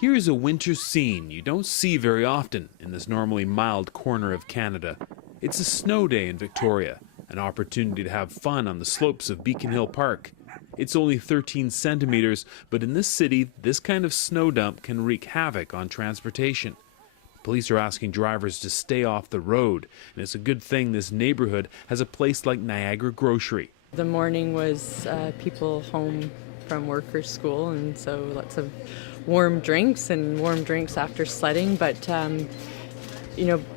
Here's a winter scene you don't see very often in this normally mild corner of Canada. It's a snow day in Victoria, an opportunity to have fun on the slopes of Beacon Hill Park. It's only 13 centimeters, but in this city, this kind of snow dump can wreak havoc on transportation. Police are asking drivers to stay off the road, and it's a good thing this neighborhood has a place like Niagara Grocery. The morning was people home from work or school, and so lots of warm drinks after sledding, but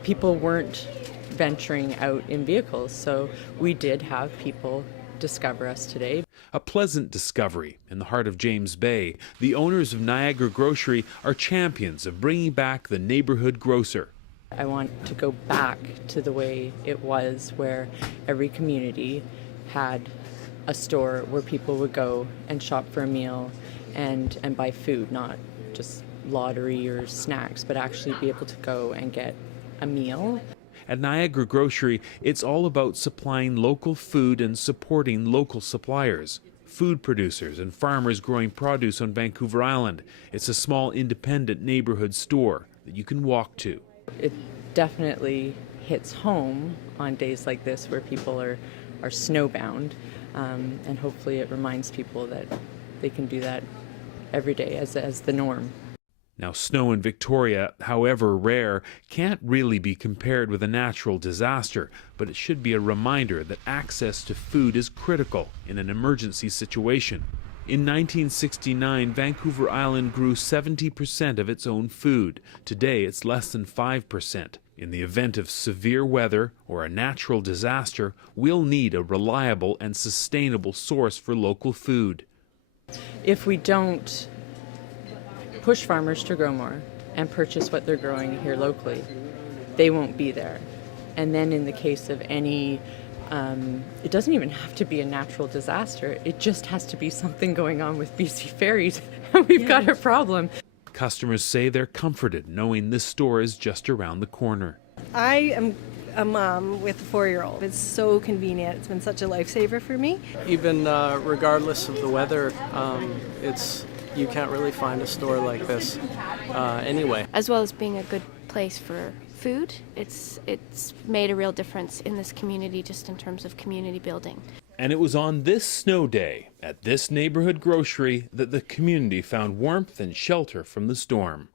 people weren't venturing out in vehicles, so we did have people discover us today. A pleasant discovery in the heart of James Bay. The owners of Niagara Grocery are champions of bringing back the neighborhood grocer. I want to go back to the way it was, where every community had a store where people would go and shop for a meal and buy food, not just lottery or snacks, but actually be able to go and get a meal. At Niagara Grocery, it's all about supplying local food and supporting local suppliers, food producers and farmers growing produce on Vancouver Island. It's a small independent neighborhood store that you can walk to. It definitely hits home on days like this where people are snowbound, and hopefully it reminds people that they can do that every day as the norm. Now, snow in Victoria, however rare, can't really be compared with a natural disaster, but it should be a reminder that access to food is critical in an emergency situation. In 1969, Vancouver Island grew 70% of its own food. Today, it's less than 5%. In the event of severe weather or a natural disaster, we'll need a reliable and sustainable source for local food. If we don't push farmers to grow more and purchase what they're growing here locally, they won't be there. And then in the case of any, it doesn't even have to be a natural disaster, it just has to be something going on with BC Ferries, and we've got a problem. Customers say they're comforted knowing this store is just around the corner. I am a mom with a 4-year-old. It's so convenient. It's been such a lifesaver for me. Even regardless of the weather, you can't really find a store like this anyway. As well as being a good place for food, it's made a real difference in this community just in terms of community building. And it was on this snow day at this neighborhood grocery that the community found warmth and shelter from the storm.